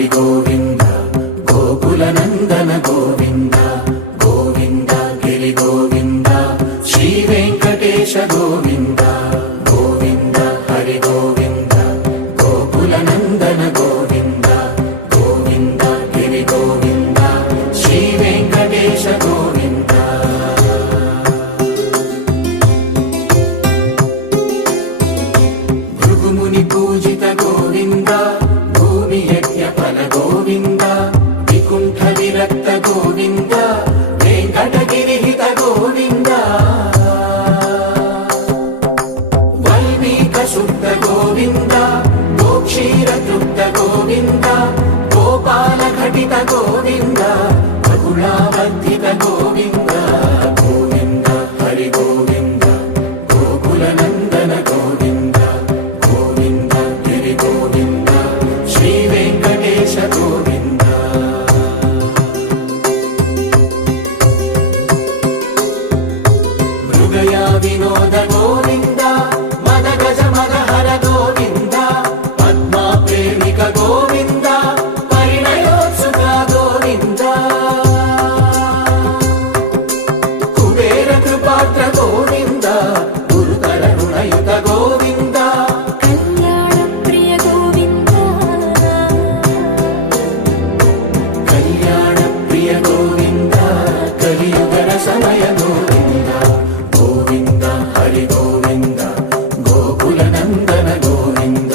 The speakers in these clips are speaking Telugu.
హరి గోవింద గోకుల నందన గోవింద గోవింద గిరి గోవింద శ్రీ వెంకటేశ గోవింద గోవింద హరి గోవింద గోకుల నందన గోవింద గోవింద గిరి గోవింద శ్రీ వెంకటేశ గోవింద భృగుముని పూజిత గోవింద భూమి యజ్ఞ ఫల గోవింద వికుంఠ విరక్త గోవింద వెంకటగిరి హిత గోవింద వల్మీక శుద్ధ గోవింద గోక్షీర తృప్త గోవింద గోపాల ఘటిత గోవింద బహుళావర్ధిత గోవింద గోవింద హరి గోవింద గోకుల నందన గోవింద గోవింద గిరి గోవింద శ్రీ వెంకటేశ గోవింద మృగయా వినోద గోవింద మద గజ మద హర గోవింద పద్మా ప్రేమిక గోవింద పరిణయోత్సుక గోవింద కుబేర కృపాత్ర గోవింద గురుతర రుణయుత గోవింద కళ్యాణ ప్రియ గోవింద కళ్యాణ ప్రియ గోవింద కలియుగ సమయ గోవింద గోవింద హరి గోవింద గోకుల నందన గోవింద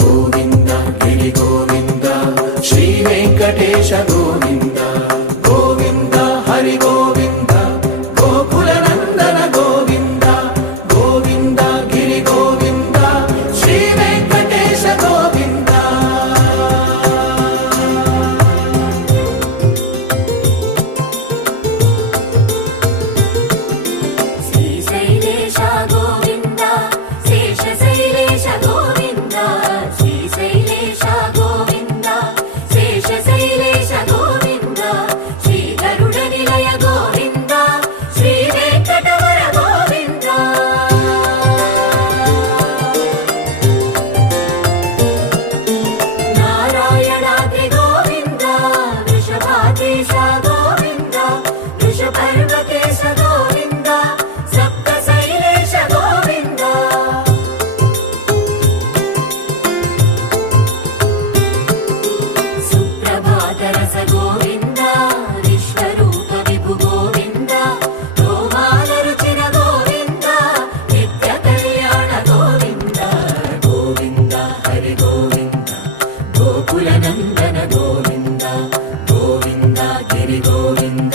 గోవింద గిరి గోవింద శ్రీ వెంకటేశ గోవింద గోవింద హరి గోవింద గోకుల నందన గోవింద గోవింద గిరి గోవింద శ్రీ వెంకటేశ గోవింద శ్రీశైలేశ గోవింద శేషశైలేశ గోవింద శ్రీశైలేశ గోవింద శేషశైలేశ గోవింద శ్రీ గరుడ నిలయ గోవింద శ్రీ వెంకటవర గోవింద నారాయణాద్రి గోవింద వృషభాదేశ గోవింద వృషపర్వకేశ గోవింద సప్తశైలేశ గోవింద సుప్రభాతరస గోవింద విశ్వరూప విభు గోవింద రోమాల రుచిర గోవింద నిత్య కళ్యాణ గోవింద గోవింద హరి గోవింద గోకుల నందన గోవింద గోవింద గిరి గోవింద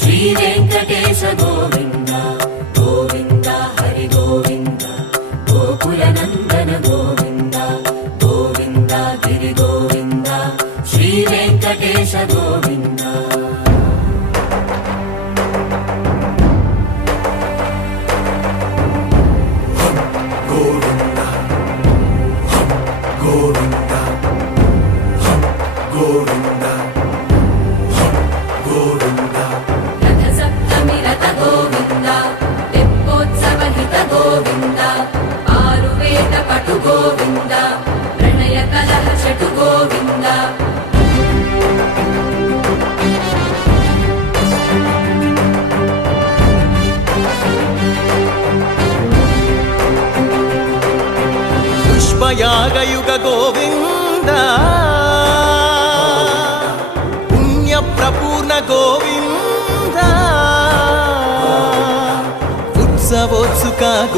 శ్రీ వెంకటేశ గోవింద గోవింద హరి గోవింద గోకుల నందన గోవింద గోవింద గిరి గోవింద శ్రీ వెంకటేశ గోవింద గోవింద గోవింద గోవింద గోవింద రథ సప్తమి రథ గోవింద తెప్పోత్సవ హిత గోవింద ఆరువేద పటు గోవింద ప్రణయ కలహ షటు గోవింద పుష్పయాగయుగ గోవింద పుణ్య ప్రపూర్ణ గోవింద ఉత్సవోత్సుక